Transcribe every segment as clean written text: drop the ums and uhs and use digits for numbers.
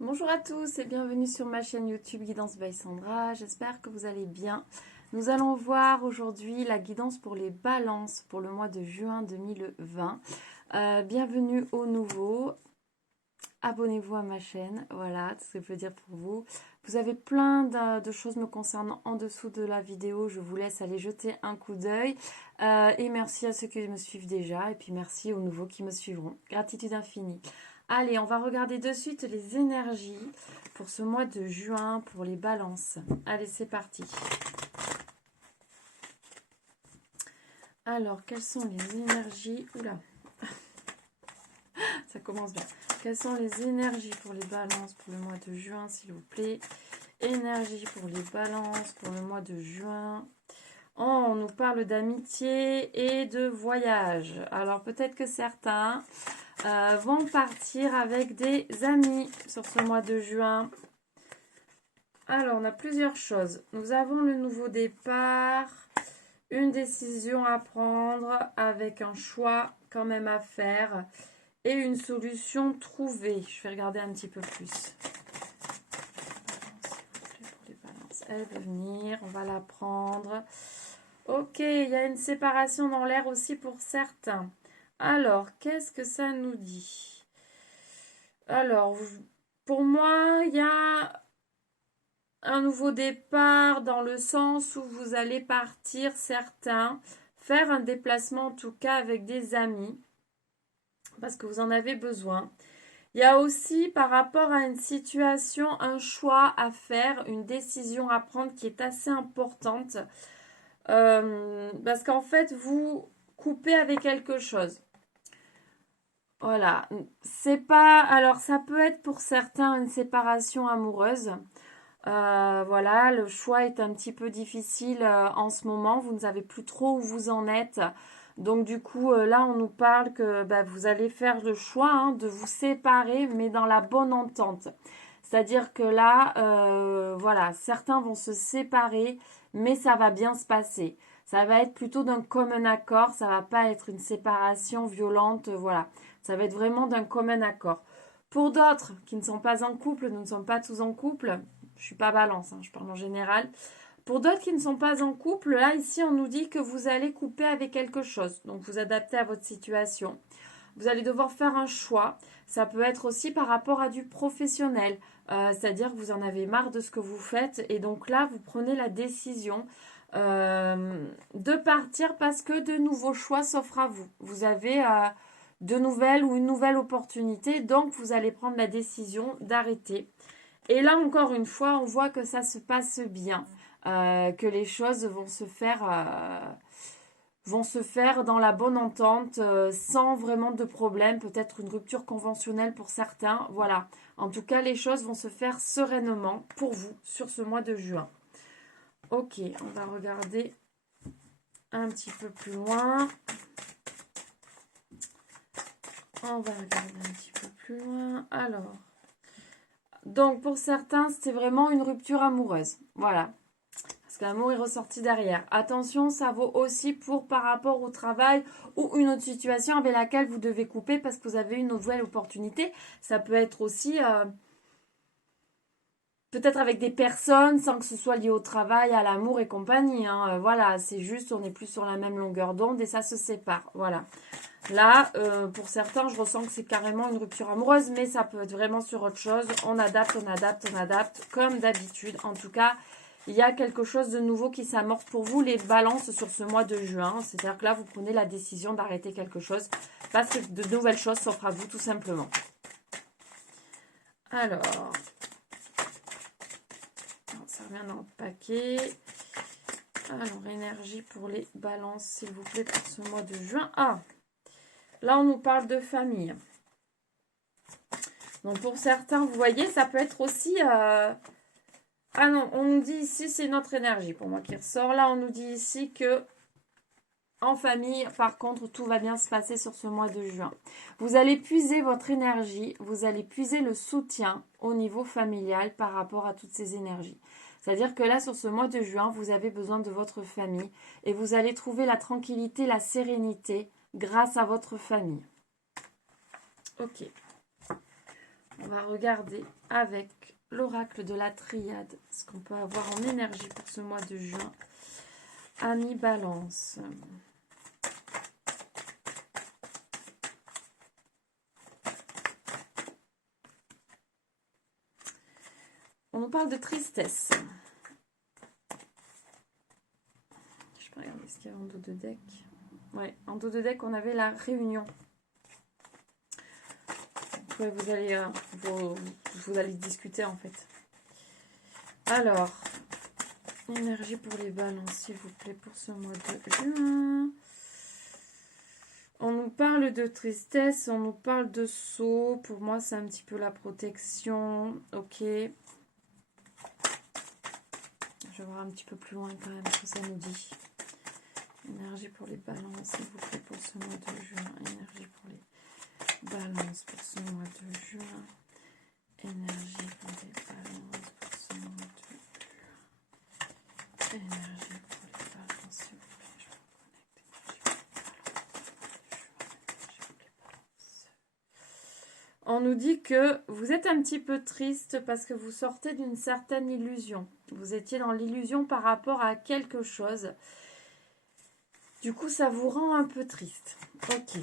Bonjour à tous et bienvenue sur ma chaîne YouTube Guidance by Sandra. J'espère que vous allez bien. Nous allons voir aujourd'hui la guidance pour les balances pour le mois de juin 2020. Bienvenue aux nouveaux. Abonnez-vous à ma chaîne. Voilà tout ce que je peux dire pour vous. Vous avez plein de choses me concernant en dessous de la vidéo. Je vous laisse aller jeter un coup d'œil. Et merci à ceux qui me suivent déjà. Et puis merci aux nouveaux qui me suivront. Gratitude infinie. Allez, on va regarder de suite les énergies pour ce mois de juin, pour les balances. Allez, c'est parti. Alors, quelles sont les énergies? Oula, ça commence bien. Quelles sont les énergies pour les balances pour le mois de juin, s'il vous plaît? Énergie pour les balances pour le mois de juin. Oh, on nous parle d'amitié et de voyage. Alors, peut-être que certains vont partir avec des amis sur ce mois de juin. Alors, on a plusieurs choses. Nous avons le nouveau départ, une décision à prendre avec un choix quand même à faire et une solution trouvée. Je vais regarder un petit peu plus. Elle veut venir, on va la prendre. Ok, il y a une séparation dans l'air aussi pour certains. Alors, qu'est-ce que ça nous dit? Alors, pour moi, il y a un nouveau départ dans le sens où vous allez partir, certains, faire un déplacement en tout cas avec des amis, parce que vous en avez besoin. Il y a aussi par rapport à une situation, un choix à faire, une décision à prendre qui est assez importante, parce qu'en fait, vous coupez avec quelque chose. Voilà, c'est pas. Alors, ça peut être pour certains une séparation amoureuse. Voilà, le choix est un petit peu difficile en ce moment. Vous ne savez plus trop où vous en êtes. Donc, du coup, là, on nous parle que vous allez faire le choix de vous séparer, mais dans la bonne entente. C'est-à-dire que là, voilà, certains vont se séparer, mais ça va bien se passer. Ça va être plutôt d'un commun accord. Ça va pas être une séparation violente. Voilà. Ça va être vraiment d'un commun accord. Pour d'autres qui ne sont pas en couple, nous ne sommes pas tous en couple, je ne suis pas balance, je parle en général. Pour d'autres qui ne sont pas en couple, là, ici, on nous dit que vous allez couper avec quelque chose. Donc, vous adaptez à votre situation. Vous allez devoir faire un choix. Ça peut être aussi par rapport à du professionnel. C'est-à-dire que vous en avez marre de ce que vous faites. Et donc là, vous prenez la décision de partir parce que de nouveaux choix s'offrent à vous. Vous avez de nouvelles ou une nouvelle opportunité. Donc, vous allez prendre la décision d'arrêter. Et là, encore une fois, on voit que ça se passe bien. Que les choses vont se faire dans la bonne entente, sans vraiment de problème, peut-être une rupture conventionnelle pour certains. Voilà. En tout cas, les choses vont se faire sereinement pour vous sur ce mois de juin. Ok, on va regarder un petit peu plus loin. On va regarder un petit peu plus loin. Alors, donc pour certains, c'est vraiment une rupture amoureuse. Voilà. Parce que l'amour est ressorti derrière. Attention, ça vaut aussi pour par rapport au travail ou une autre situation avec laquelle vous devez couper parce que vous avez une nouvelle opportunité. Ça peut être aussi peut-être avec des personnes sans que ce soit lié au travail, à l'amour et compagnie. Voilà, c'est juste, on n'est plus sur la même longueur d'onde et ça se sépare. Voilà. Là, pour certains, je ressens que c'est carrément une rupture amoureuse, mais ça peut être vraiment sur autre chose. On adapte, on adapte, on adapte, comme d'habitude. En tout cas, il y a quelque chose de nouveau qui s'amorce pour vous, les balances sur ce mois de juin. C'est-à-dire que là, vous prenez la décision d'arrêter quelque chose parce que de nouvelles choses s'offrent à vous, tout simplement. Alors, ça revient dans le paquet. Alors, énergie pour les balances, s'il vous plaît, pour ce mois de juin. Ah, là, on nous parle de famille. Donc, pour certains, vous voyez, ça peut être aussi... Ah non, on nous dit ici, c'est notre énergie pour moi qui ressort. Là, on nous dit ici que en famille, par contre, tout va bien se passer sur ce mois de juin. Vous allez puiser votre énergie, vous allez puiser le soutien au niveau familial par rapport à toutes ces énergies. C'est-à-dire que là, sur ce mois de juin, vous avez besoin de votre famille et vous allez trouver la tranquillité, la sérénité grâce à votre famille. Ok. On va regarder avec l'oracle de la triade ce qu'on peut avoir en énergie pour ce mois de juin. Amis Balance. On nous parle de tristesse. Je peux regarder ce qu'il y a en dos de deck. Ouais, en dos de deck, on avait la réunion. Donc, ouais, vous allez discuter en fait. Alors, énergie pour les balances, s'il vous plaît, pour ce mois de juin. On nous parle de tristesse, on nous parle de saut. Pour moi, c'est un petit peu la protection. Ok. Je vais voir un petit peu plus loin quand même ce que ça nous dit. Énergie pour les balances, s'il vous plaît, pour ce mois de juin. Énergie pour les balances pour ce mois de juin. Énergie pour les balances pour ce mois de juin. Énergie pour les balances, s'il vous plaît. Je me connecte. On nous dit que vous êtes un petit peu triste parce que vous sortez d'une certaine illusion. Vous étiez dans l'illusion par rapport à quelque chose. Du coup, ça vous rend un peu triste. Ok.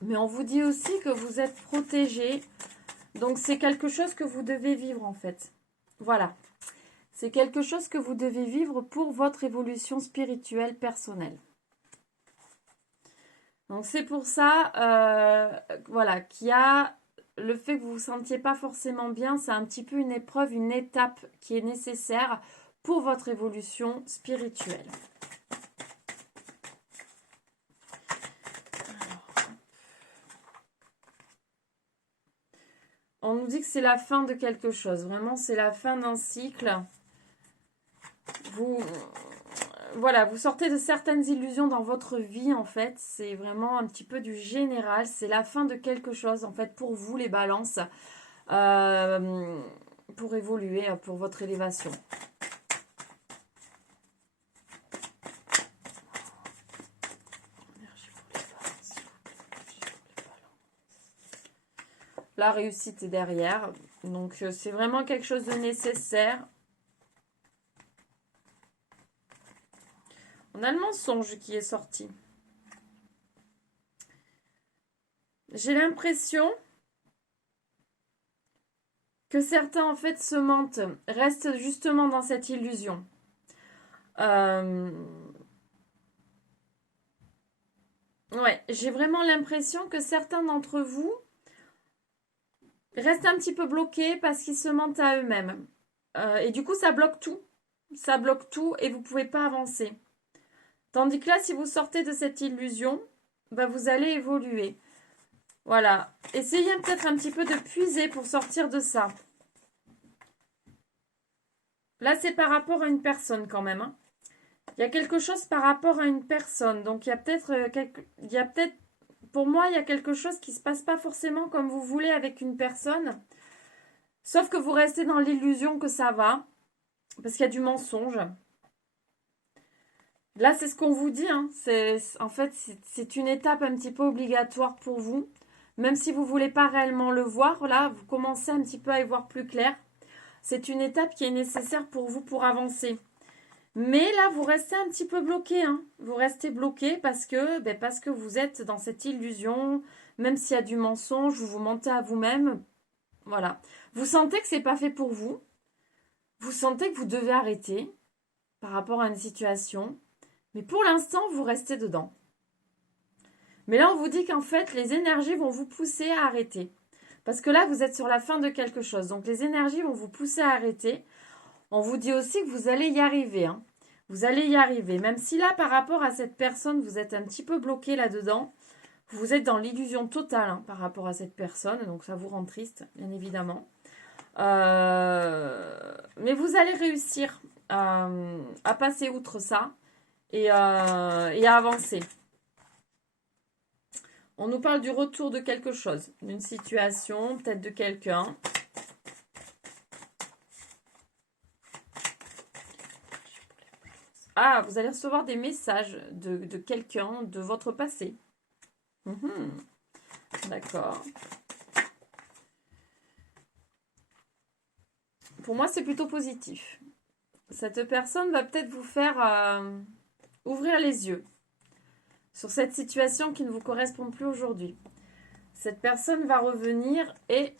Mais on vous dit aussi que vous êtes protégé. Donc, c'est quelque chose que vous devez vivre en fait. Voilà. C'est quelque chose que vous devez vivre pour votre évolution spirituelle personnelle. Donc, c'est pour ça, voilà, qu'il y a le fait que vous ne vous sentiez pas forcément bien. C'est un petit peu une épreuve, une étape qui est nécessaire pour votre évolution spirituelle. On nous dit que c'est la fin de quelque chose. Vraiment, c'est la fin d'un cycle. Voilà, vous sortez de certaines illusions dans votre vie, en fait. C'est vraiment un petit peu du général. C'est la fin de quelque chose, en fait, pour vous, les balances. Pour évoluer, pour votre élévation. La réussite est derrière. Donc, c'est vraiment quelque chose de nécessaire. On a le mensonge qui est sorti. J'ai l'impression que certains, en fait, se mentent. Restent justement dans cette illusion. Ouais, j'ai vraiment l'impression que certains d'entre vous restent un petit peu bloqués parce qu'ils se mentent à eux-mêmes. Et du coup, ça bloque tout. Ça bloque tout et vous ne pouvez pas avancer. Tandis que là, si vous sortez de cette illusion, bah, vous allez évoluer. Voilà. Essayez peut-être un petit peu de puiser pour sortir de ça. Là, c'est par rapport à une personne quand même. Hein. Il y a quelque chose par rapport à une personne. Donc, il y a peut-être pour moi, il y a quelque chose qui ne se passe pas forcément comme vous voulez avec une personne. Sauf que vous restez dans l'illusion que ça va. Parce qu'il y a du mensonge. Là, c'est ce qu'on vous dit. Hein. En fait, c'est une étape un petit peu obligatoire pour vous. Même si vous ne voulez pas réellement le voir, là, vous commencez un petit peu à y voir plus clair. C'est une étape qui est nécessaire pour vous pour avancer. Mais là, vous restez un petit peu bloqué. Hein. Vous restez bloqué parce que vous êtes dans cette illusion. Même s'il y a du mensonge, vous vous mentez à vous-même. Voilà. Vous sentez que c'est pas fait pour vous. Vous sentez que vous devez arrêter par rapport à une situation. Mais pour l'instant, vous restez dedans. Mais là, on vous dit qu'en fait, les énergies vont vous pousser à arrêter. Parce que là, vous êtes sur la fin de quelque chose. Donc, les énergies vont vous pousser à arrêter. On vous dit aussi que vous allez y arriver. Hein. Vous allez y arriver. Même si là, par rapport à cette personne, vous êtes un petit peu bloqué là-dedans. Vous êtes dans l'illusion totale hein, par rapport à cette personne. Donc, ça vous rend triste, bien évidemment. Mais vous allez réussir à passer outre ça et à avancer. On nous parle du retour de quelque chose, d'une situation, peut-être de quelqu'un. Ah, vous allez recevoir des messages de quelqu'un de votre passé. D'accord. pour moi, c'est plutôt positif. Cette personne va peut-être vous faire ouvrir les yeux sur cette situation qui ne vous correspond plus aujourd'hui. Cette personne va revenir et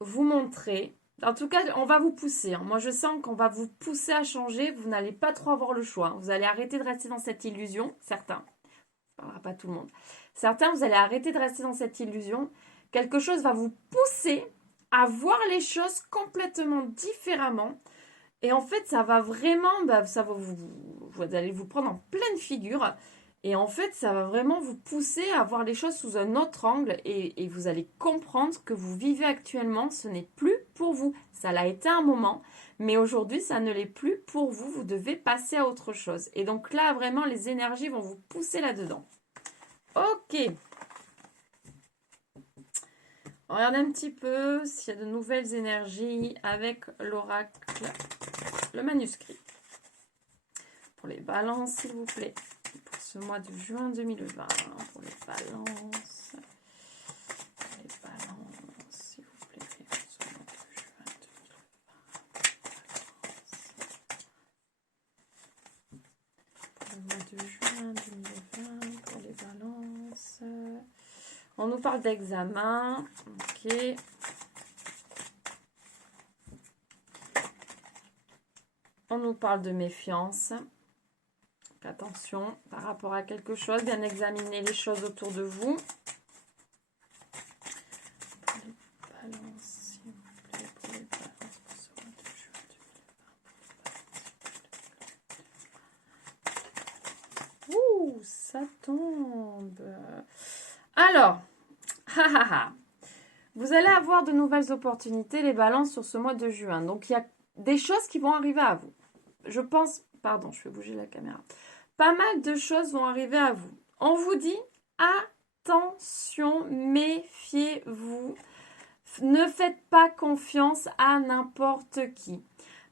vous montrer. En tout cas, on va vous pousser. Moi, je sens qu'on va vous pousser à changer. Vous n'allez pas trop avoir le choix. Vous allez arrêter de rester dans cette illusion. Certains. Ça ne parlera pas tout le monde. Certains, vous allez arrêter de rester dans cette illusion. Quelque chose va vous pousser à voir les choses complètement différemment. Et en fait, ça va vraiment, vous allez vous prendre en pleine figure. Et en fait, ça va vraiment vous pousser à voir les choses sous un autre angle. Et vous allez comprendre ce que vous vivez actuellement, ce n'est plus pour vous. Ça l'a été un moment, mais aujourd'hui, ça ne l'est plus pour vous. Vous devez passer à autre chose. Et donc là, vraiment, les énergies vont vous pousser là-dedans. Ok. Regardez un petit peu s'il y a de nouvelles énergies avec l'oracle, le manuscrit. Pour les balances, s'il vous plaît. Pour ce mois de juin 2020. Pour les balances. S'il vous plaît. Pour ce mois de juin 2020. Pour le mois de juin 2020. Pour les balances. On nous parle d'examen. Ok. On nous parle de méfiance. Attention par rapport à quelque chose. Bien examiner les choses autour de vous. Pour les balances, s'il vous plaît. Pour les balances, pour ce mois de juin 2020. Ouh, ça tombe. Alors, vous allez avoir de nouvelles opportunités, les balances, sur ce mois de juin. Donc, il y a des choses qui vont arriver à vous. Je pense, pardon, je vais bouger la caméra. Pas mal de choses vont arriver à vous. On vous dit, attention, méfiez-vous. Ne faites pas confiance à n'importe qui.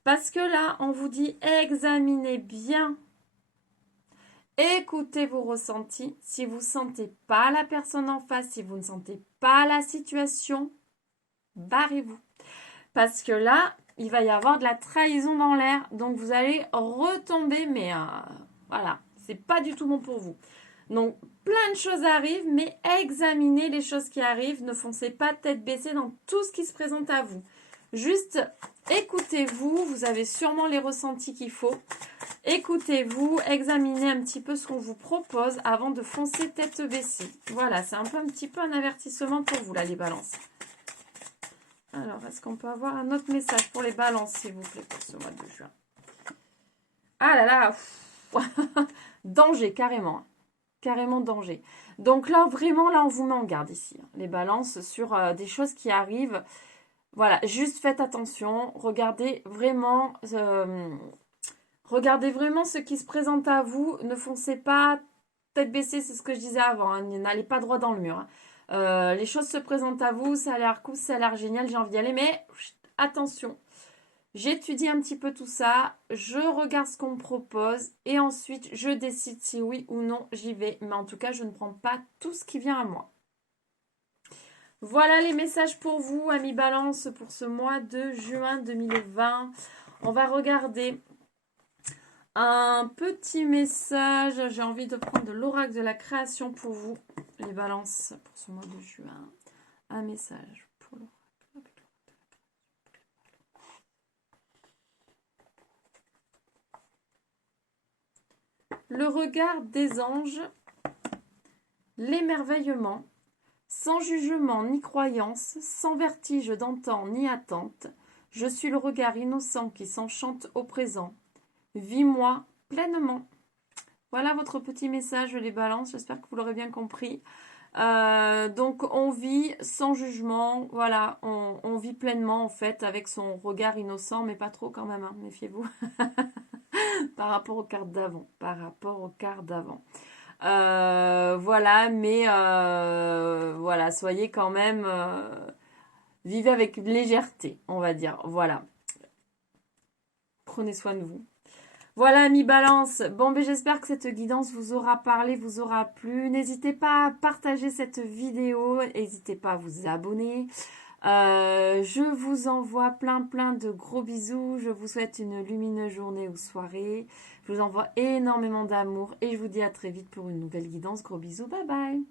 Parce que là, on vous dit, examinez bien. Écoutez vos ressentis. Si vous ne sentez pas la personne en face, si vous ne sentez pas la situation, barrez-vous. Parce que là, il va y avoir de la trahison dans l'air. Donc, vous allez retomber. Mais voilà, c'est pas du tout bon pour vous. Donc, plein de choses arrivent. Mais examinez les choses qui arrivent. Ne foncez pas tête baissée dans tout ce qui se présente à vous. Juste, écoutez-vous. Vous avez sûrement les ressentis qu'il faut. Écoutez-vous. Examinez un petit peu ce qu'on vous propose avant de foncer tête baissée. Voilà, c'est un petit peu un avertissement pour vous, là, les balances. Alors, est-ce qu'on peut avoir un autre message pour les balances, s'il vous plaît, pour ce mois de juin? Ah là là, danger, carrément. Carrément danger. Donc là, vraiment, là, on vous met en garde ici. Les balances sur des choses qui arrivent. Voilà, juste faites attention. Regardez vraiment ce qui se présente à vous. Ne foncez pas tête baissée, c'est ce que je disais avant. Hein. N'allez pas droit dans le mur. Hein. Les choses se présentent à vous, ça a l'air cool, ça a l'air génial, j'ai envie d'y aller, mais attention, j'étudie un petit peu tout ça, je regarde ce qu'on me propose et ensuite je décide si oui ou non j'y vais, mais en tout cas je ne prends pas tout ce qui vient à moi. Voilà les messages pour vous, amis Balance, pour ce mois de juin 2020. On va regarder un petit message. J'ai envie de prendre de l'oracle de la création pour vous, les balances, pour ce mois de juin. Un message pour l'oracle. Le regard des anges, l'émerveillement, sans jugement ni croyance, sans vertige d'antan ni attente. Je suis le regard innocent qui s'enchante au présent. Vis-moi pleinement. Voilà votre petit message, les balances. J'espère que vous l'aurez bien compris. Donc, on vit sans jugement. Voilà, on vit pleinement, en fait, avec son regard innocent, mais pas trop quand même, hein, méfiez-vous. Par rapport aux cartes d'avant. Voilà, mais voilà, soyez quand même... vivez avec légèreté, on va dire. Voilà. Prenez soin de vous. Voilà, amis Balance. Bon, ben j'espère que cette guidance vous aura parlé, vous aura plu. N'hésitez pas à partager cette vidéo. N'hésitez pas à vous abonner. Je vous envoie plein de gros bisous. Je vous souhaite une lumineuse journée ou soirée. Je vous envoie énormément d'amour et je vous dis à très vite pour une nouvelle guidance. Gros bisous, bye bye.